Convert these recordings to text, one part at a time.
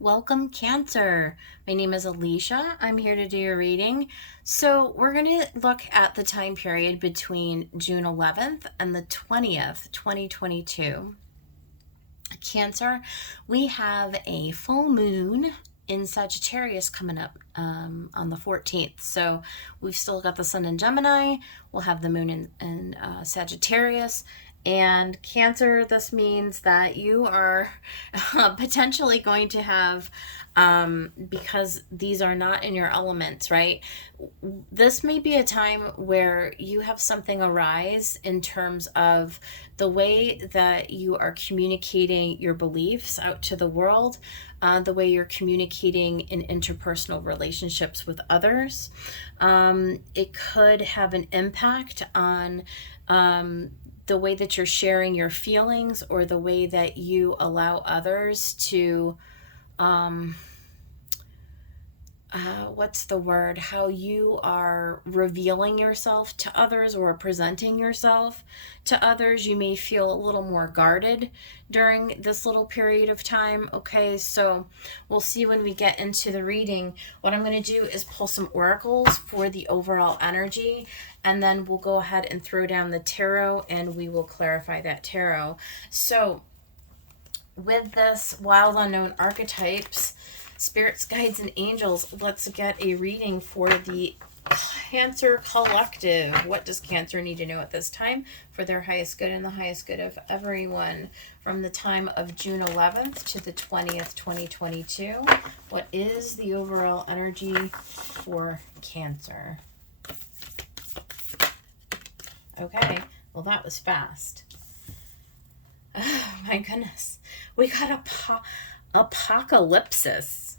Welcome, Cancer. My name is Alicia. I'm here to do your reading. So, we're going to look at the time period between June 11th and the 20th, 2022. Cancer, we have a full moon in Sagittarius coming up on the 14th. So we've still got the sun in Gemini. We'll have the moon in Sagittarius. And Cancer, this means that you are potentially going to have, because these are not in your elements, right? This may be a time where you have something arise in terms of the way that you are communicating your beliefs out to the world, the way you're communicating in interpersonal relationships with others. It could have an impact on the way that you're sharing your feelings, or the way that you allow others to what's the word? How you are revealing yourself to others or presenting yourself to others. You may feel a little more guarded during this little period of time. Okay, so we'll see when we get into the reading. What I'm going to do is pull some oracles for the overall energy, and then we'll go ahead and throw down the tarot and we will clarify that tarot. So, with this Wild Unknown Archetypes, spirits, guides, and angels, let's get a reading for the Cancer Collective. What does Cancer need to know at this time for their highest good and the highest good of everyone from the time of June 11th to the 20th, 2022? What is the overall energy for Cancer? Okay, well, that was fast. Oh my goodness. We got apocalypsis.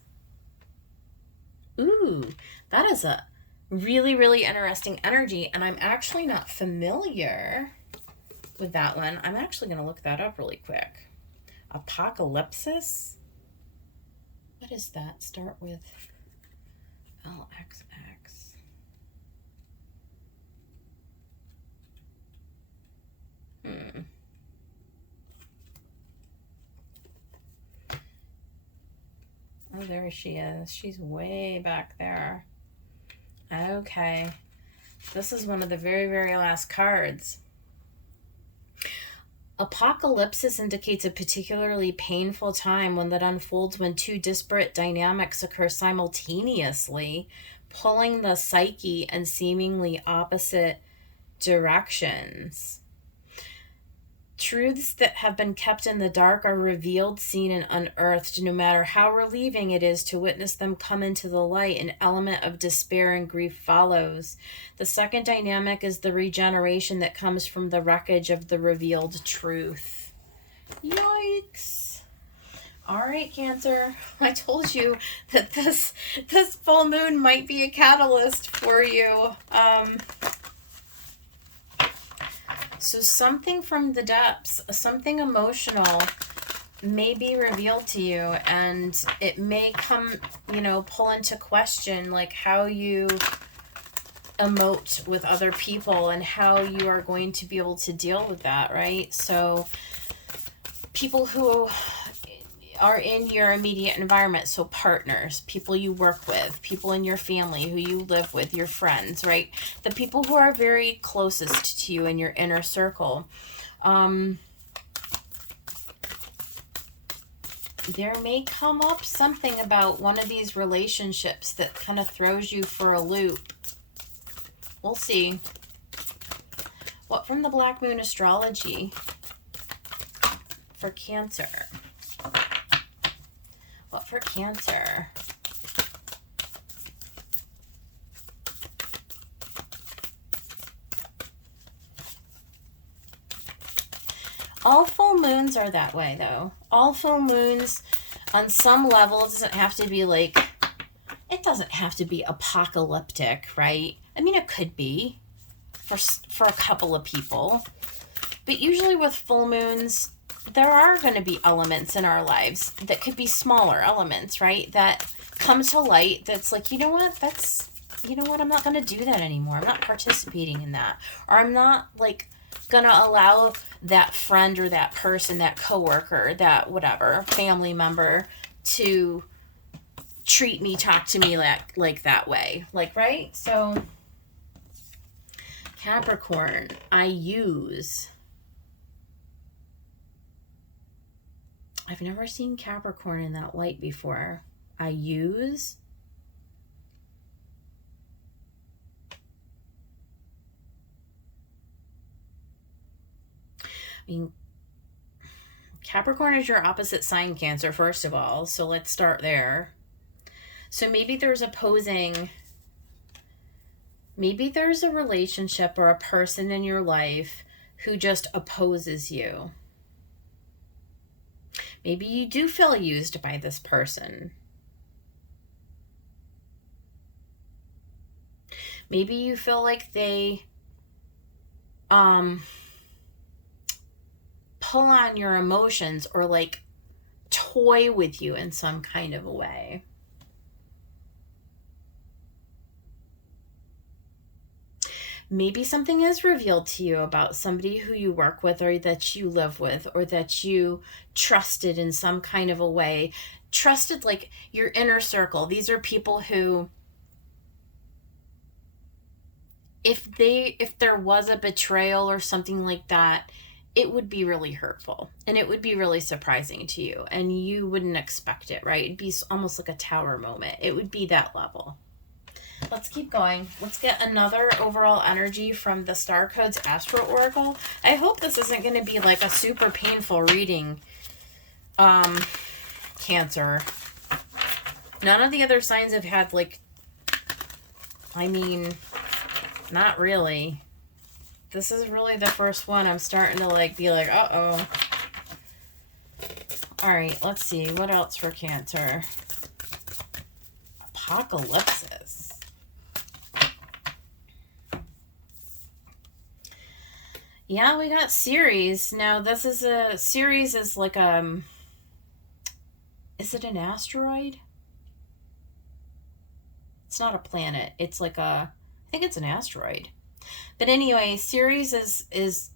Ooh, that is a really, really interesting energy, and I'm actually not familiar with that one. I'm actually going to look that up really quick. Apocalypsis? What is that? Start with LXX. Oh, there she is. She's way back there. Okay. This is one of the very, very last cards. Apocalypsis indicates a particularly painful time, one that unfolds when two disparate dynamics occur simultaneously, pulling the psyche in seemingly opposite directions. Truths that have been kept in the dark are revealed, seen, and unearthed. No matter how relieving it is to witness them come into the light, an element of despair and grief follows. The second dynamic is the regeneration that comes from the wreckage of the revealed truth. Yikes. All right, Cancer. I told you that this full moon might be a catalyst for you. So something from the depths, something emotional may be revealed to you, and it may come, pull into question like how you emote with other people and how you are going to be able to deal with that, right? So people who are in your immediate environment, so partners, people you work with, people in your family who you live with, your friends, right? The people who are very closest to you in your inner circle. There may come up something about one of these relationships that kind of throws you for a loop. We'll see. What from the Black Moon Astrology for Cancer? What for Cancer? All full moons are that way, though. All full moons, on some level, it doesn't have to be apocalyptic, right? I mean, it could be for a couple of people. But usually with full moons, there are going to be elements in our lives that could be smaller elements, right? That come to light that's like, I'm not going to do that anymore. I'm not participating in that. Or I'm not going to allow that friend or that person, that coworker, that whatever, family member to treat me, talk to me like that way. Like, right? So Capricorn, I've never seen Capricorn in that light before. I mean, Capricorn is your opposite sign, Cancer, first of all. So let's start there. So maybe there's a relationship or a person in your life who just opposes you. Maybe you do feel used by this person. Maybe you feel like they pull on your emotions or like toy with you in some kind of a way. Maybe something is revealed to you about somebody who you work with or that you live with or that you trusted in some kind of a way. Trusted, like your inner circle. These are people who, if there was a betrayal or something like that, it would be really hurtful and it would be really surprising to you and you wouldn't expect it, right? It'd be almost like a tower moment. It would be that level. Let's keep going. Let's get another overall energy from the Star Codes Astro Oracle. I hope this isn't going to be like a super painful reading, Cancer. None of the other signs have had like, I mean, not really. This is really the first one I'm starting to like be like, uh-oh. All right, let's see. What else for Cancer? Apocalypsis. Yeah, we got Ceres. Now, this is Ceres is like, is it an asteroid? It's not a planet. It's like I think it's an asteroid. But anyway, Ceres is,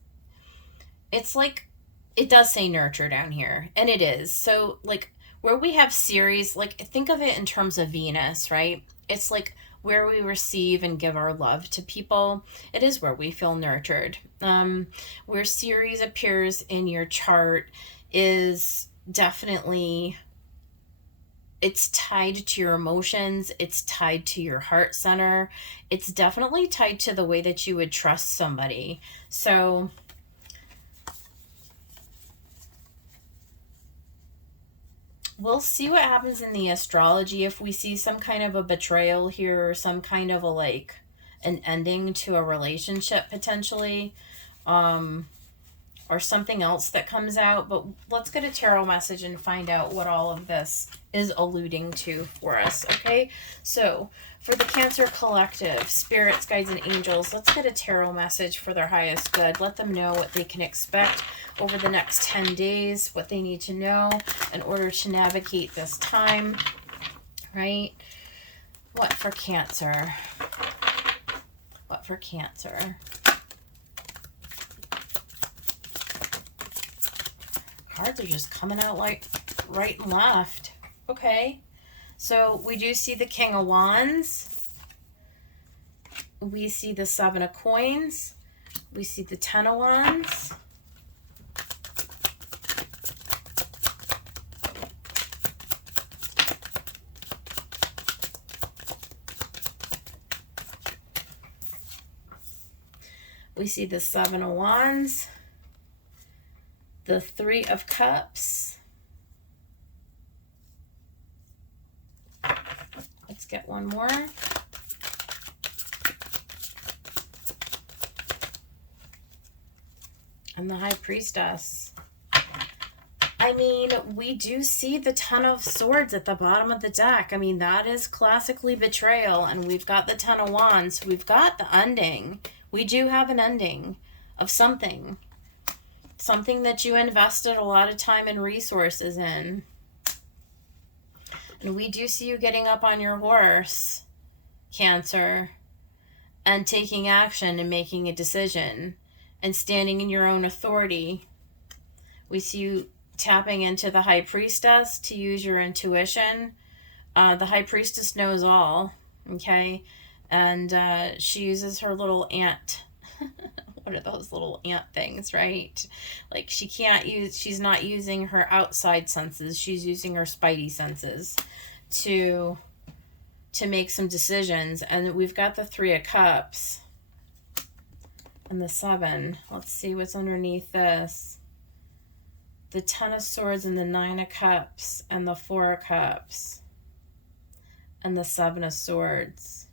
it's like, it does say nurture down here, and it is. So, like, where we have Ceres, like, think of it in terms of Venus, right? It's like where we receive and give our love to people. It is where we feel nurtured. Where Ceres appears in your chart is definitely, it's tied to your emotions. It's tied to your heart center. It's definitely tied to the way that you would trust somebody. So we'll see what happens in the astrology. If we see some kind of a betrayal here or some kind of a like an ending to a relationship potentially, or something else that comes out. But let's get a tarot message and find out what all of this is alluding to for us. Okay, so for the Cancer collective, spirits, guides, and angels, let's get a tarot message for their highest good. Let them know what they can expect over the next 10 days, what they need to know in order to navigate this time, right? What for Cancer? What for Cancer? Cards are just coming out like right and left. Okay. So we do see the King of Wands. We see the Seven of Coins. We see the Ten of Wands. We see the Seven of Wands. The Three of Cups. Let's get one more. And the High Priestess. I mean, we do see the Ten of Swords at the bottom of the deck. I mean, that is classically betrayal. And we've got the Ten of Wands. We've got the ending. We do have an ending of something. Something that you invested a lot of time and resources in. And we do see you getting up on your horse, Cancer, and taking action and making a decision and standing in your own authority. We see you tapping into the High Priestess to use your intuition. The High Priestess knows all, okay? And she uses her little ant. What are those little ant things, right? Like she's not using her outside senses. She's using her spidey senses to make some decisions. And we've got the Three of Cups and the Seven. Let's see what's underneath this. The Ten of Swords and the Nine of Cups and the Four of Cups and the Seven of Swords.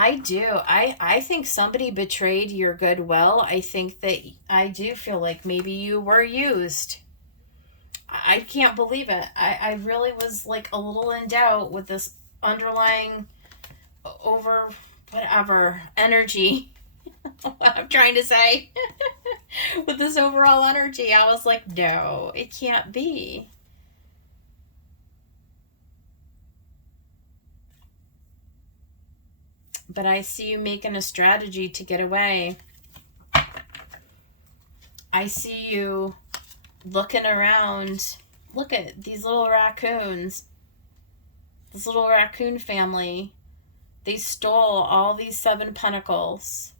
I do. I think somebody betrayed your goodwill. I do feel like maybe you were used. I can't believe it. I really was like a little in doubt with this underlying over whatever energy. What I'm trying to say. With this overall energy, I was like, no, it can't be. But I see you making a strategy to get away. I see you looking around. Look at these little raccoons. This little raccoon family. They stole all these Seven Pentacles.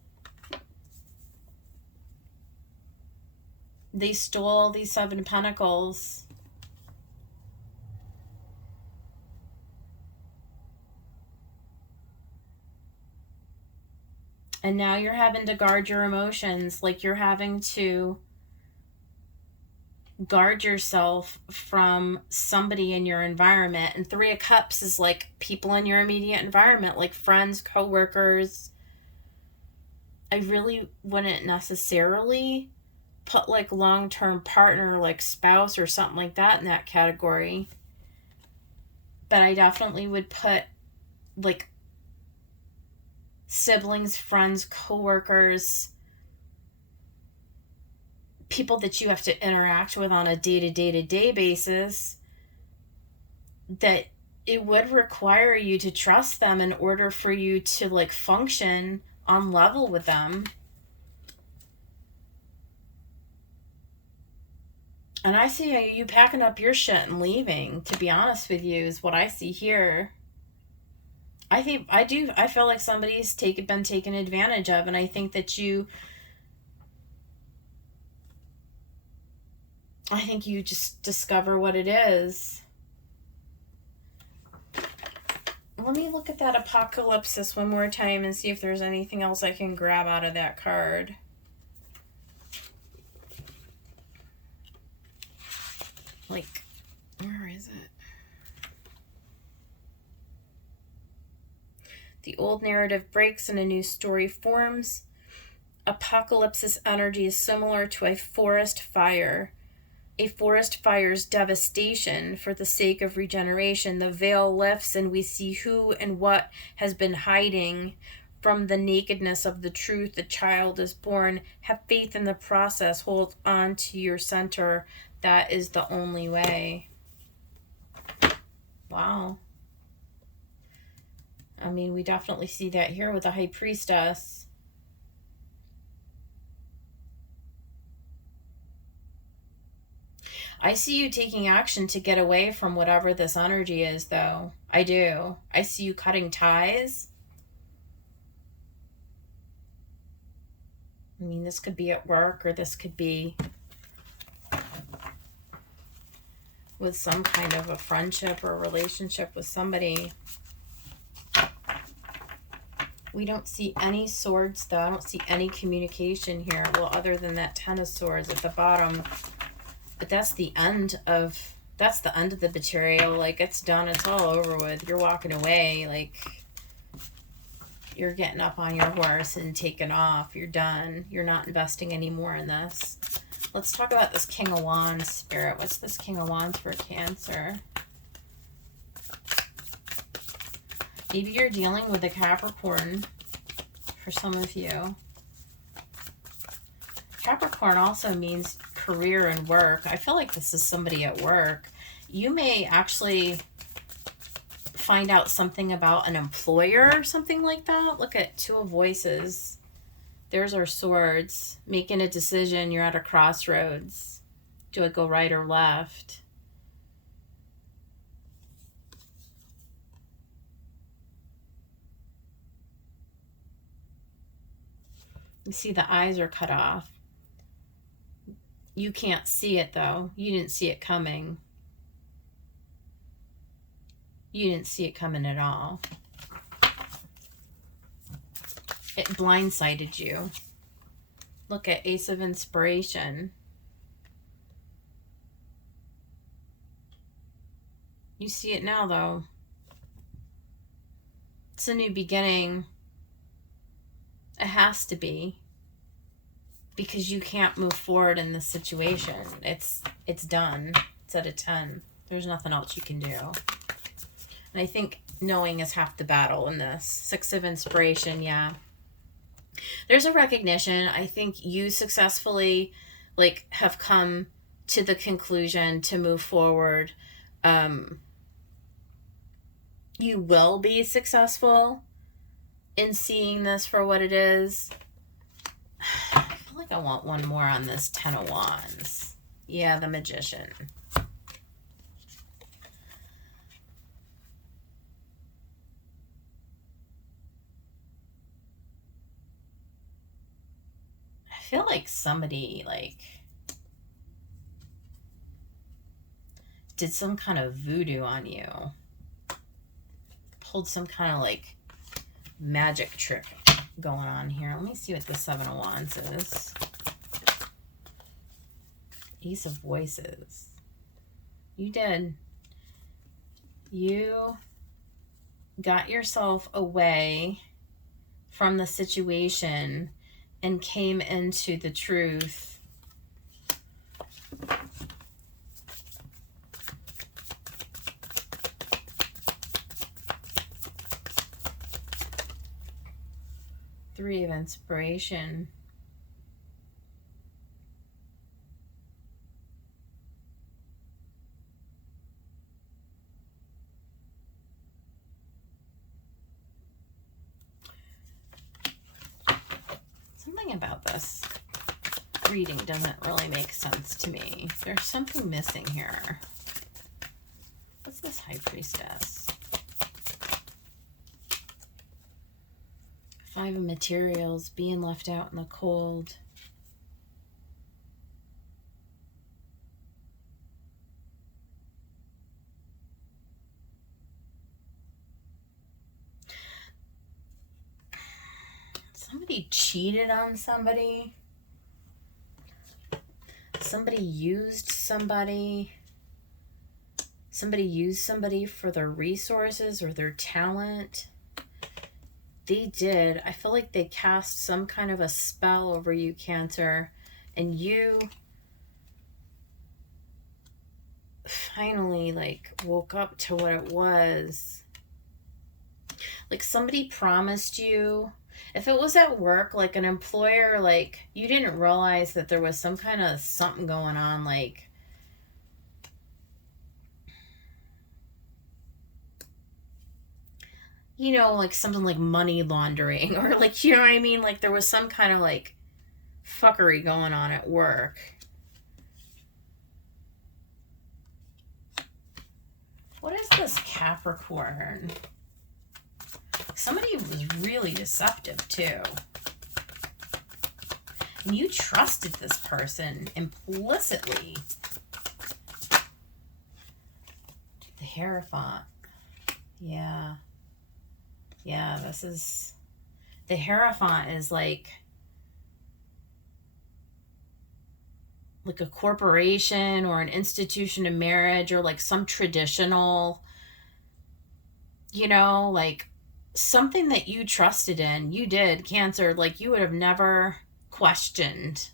They stole these Seven Pentacles. And now you're having to guard your emotions. Like you're having to guard yourself from somebody in your environment. And Three of Cups is like people in your immediate environment, like friends, co-workers. I really wouldn't necessarily put like long-term partner, like spouse or something like that in that category. But I definitely would put like siblings, friends, co-workers, people that you have to interact with on a day-to-day basis, that it would require you to trust them in order for you to like function on level with them. And I see you packing up your shit and leaving, to be honest with you, is what I see here. I feel like somebody's been taken advantage of, and I think that you just discover what it is. Let me look at that Apocalypsis one more time and see if there's anything else I can grab out of that card. Like, where is it? The old narrative breaks and a new story forms. Apocalypsis energy is similar to a forest fire. A forest fire's devastation for the sake of regeneration. The veil lifts and we see who and what has been hiding from the nakedness of the truth. The child is born. Have faith in the process. Hold on to your center. That is the only way. Wow. I mean, we definitely see that here with the High Priestess. I see you taking action to get away from whatever this energy is, though. I do. I see you cutting ties. I mean, this could be at work, or this could be with some kind of a friendship or a relationship with somebody. We don't see any swords, though. I don't see any communication here. Well, other than that Ten of Swords at the bottom. But that's the end of the betrayal. Like, it's done. It's all over with. You're walking away. Like, you're getting up on your horse and taking off. You're done. You're not investing anymore in this. Let's talk about this King of Wands, Spirit. What's this King of Wands for Cancer? Maybe you're dealing with a Capricorn for some of you. Capricorn also means career and work. I feel like this is somebody at work. You may actually find out something about an employer or something like that. Look at Two of Voices. There's our swords. Making a decision. You're at a crossroads. Do I go right or left? You see the eyes are cut off. You can't see it though. You didn't see it coming. You didn't see it coming at all. It blindsided you. Look at Ace of Inspiration. You see it now though. It's a new beginning. It has to be. Because you can't move forward in this situation. It's done. It's at a 10. There's nothing else you can do. And I think knowing is half the battle in this. 6 of Inspiration, yeah. There's a recognition. I think you successfully have come to the conclusion to move forward. You will be successful in seeing this for what it is. I feel like I want one more on this 10 of Wands. Yeah, the Magician. I feel like somebody did some kind of voodoo on you. Pulled some kind of magic trick going on here. Let me see what the 7 of Wands is. Ace of Voices. You did. You got yourself away from the situation and came into the truth. Three of Inspiration. Something about this reading doesn't really make sense to me. There's something missing here. What's this High Priestess? 5 of Materials, being left out in the cold. Somebody cheated on somebody. Somebody used somebody. Somebody used somebody for their resources or their talent. They did. I feel like they cast some kind of a spell over you, Cancer, and you finally woke up to what it was. Somebody promised you. If it was at work, an employer, you didn't realize that there was some kind of something going on, something like money laundering or you know what I mean? There was some kind of fuckery going on at work. What is this Capricorn? Somebody was really deceptive too. And you trusted this person implicitly. The Hierophant. Yeah. Yeah, this is... The Hierophant is like a corporation or an institution of marriage or some traditional, something that you trusted in. You did, Cancer. You would have never questioned.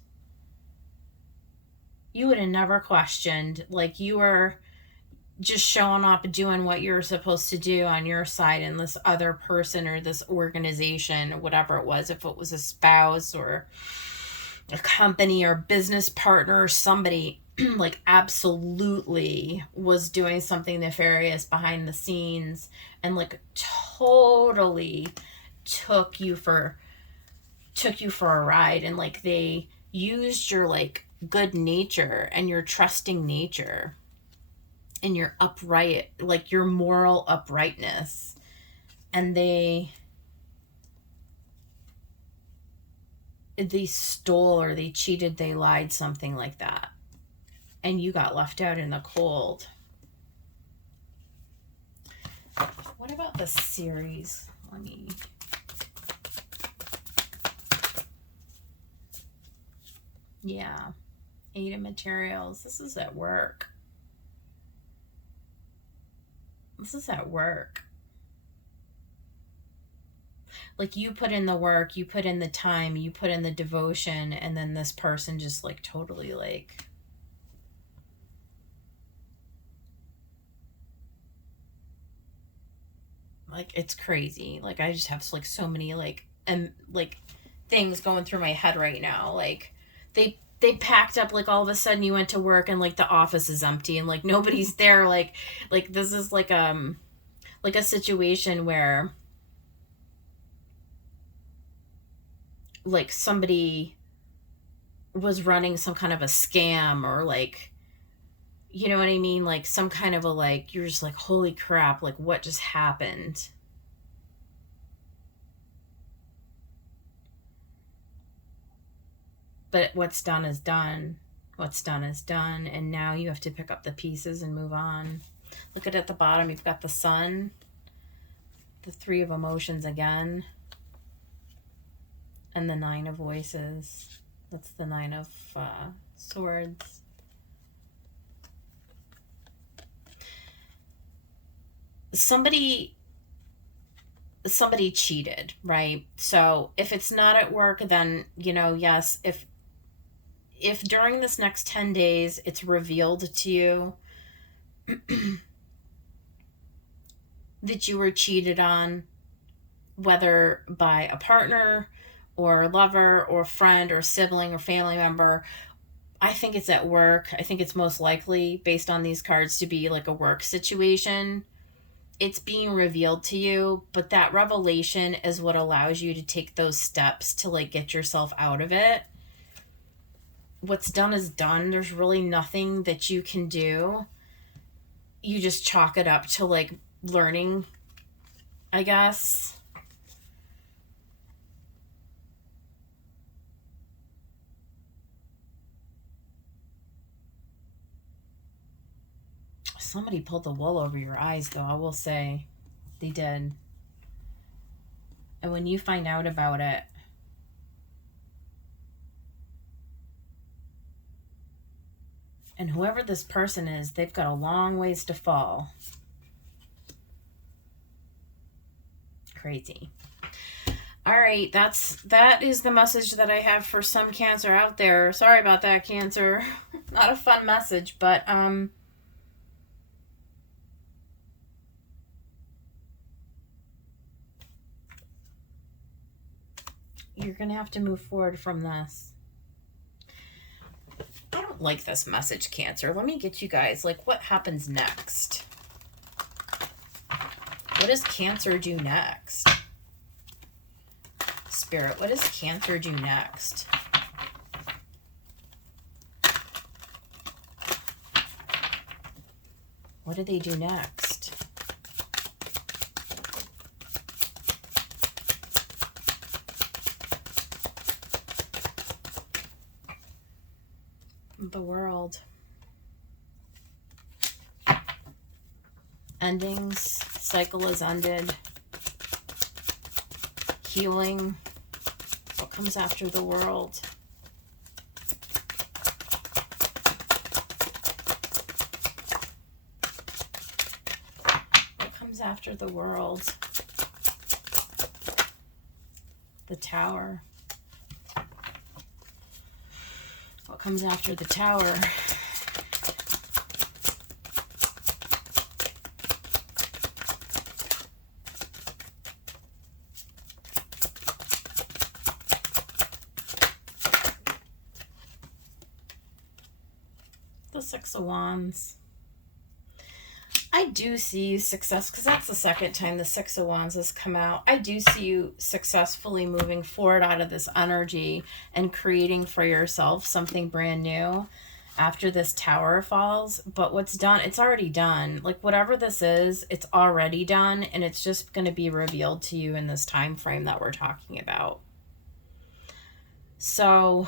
You would have never questioned. You were just showing up, doing what you're supposed to do on your side, and this other person or this organization, whatever it was, if it was a spouse or a company or business partner or somebody, absolutely was doing something nefarious behind the scenes and totally took you for took you for a ride, and like they used your like good nature and your trusting nature and your upright, like your moral uprightness, and they stole or they cheated, they lied, something like that, and you got left out in the cold. What about the series? Let me... Yeah. 8 of materials. This is at work. This is at work. Like, you put in the work, you put in the time, you put in the devotion, and then this person just like totally like... Like, it's crazy. Like, I just have like so many like things going through my head right now. Like, they packed up, like all of a sudden you went to work and like the office is empty and like nobody's there. Like this is like a situation where like somebody was running some kind of a scam, or like, you know what I mean? Like some kind of a, like, you're just like, holy crap, like what just happened? But what's done is done. What's done is done. And now you have to pick up the pieces and move on. Look at the bottom. You've got the sun, the 3 of emotions again, and the 9 of voices. That's the 9 of swords. Somebody cheated, right? So if it's not at work, then, you know, yes, if during this next 10 days it's revealed to you that you were cheated on, whether by a partner or lover or friend or sibling or family member, I think it's at work. I think it's most likely, based on these cards, to be like a work situation. It's being revealed to you, but that revelation is what allows you to take those steps to like get yourself out of it. What's done is done. There's really nothing that you can do. You just chalk it up to like learning, I guess. Somebody pulled the wool over your eyes, though, I will say. They did. And when you find out about it, and whoever this person is, they've got a long ways to fall. Crazy. All right, that is the message that I have for some Cancer out there. Sorry about that, Cancer. Not a fun message, but you're going to have to move forward from this. I don't like this message, Cancer. Let me get you guys, like, what happens next? What does Cancer do next? Spirit, what does Cancer do next? What do they do next? The World. Endings. Cycle is ended. Healing. What comes after the World? What comes after the World? The Tower. What comes after the Tower? The Six of Wands. I do see you success, because that's the second time the Six of Wands has come out. I do see you successfully moving forward out of this energy and creating for yourself something brand new after this Tower falls. But what's done, it's already done. Like whatever this is, it's already done, and it's just going to be revealed to you in this time frame that we're talking about. So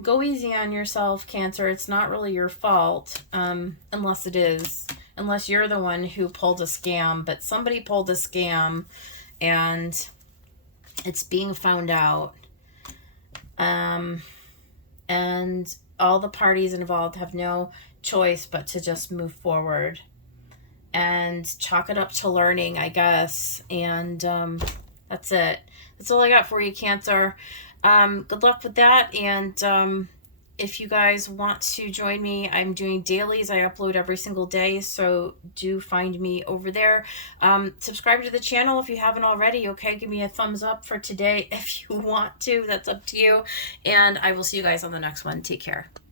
go easy on yourself, Cancer. It's not really your fault, unless it is. Unless you're the one who pulled a scam. But somebody pulled a scam, and it's being found out. And all the parties involved have no choice but to just move forward and chalk it up to learning, I guess. And that's it. That's all I got for you, Cancer. Good luck with that. And if you guys want to join me, I'm doing dailies. I upload every single day, so do find me over there. Subscribe to the channel if you haven't already, okay? Give me a thumbs up for today if you want to. That's up to you. And I will see you guys on the next one. Take care.